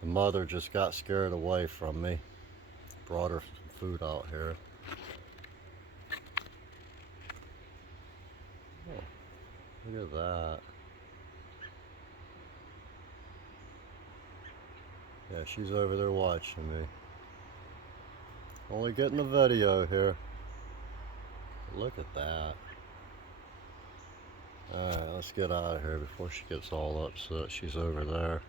The mother just got scared away from me. Brought her some food out here. Oh, look at that. Yeah, she's over there watching me. Only getting the video here. Look at that. Alright, let's get out of here before she gets all upset. She's over there.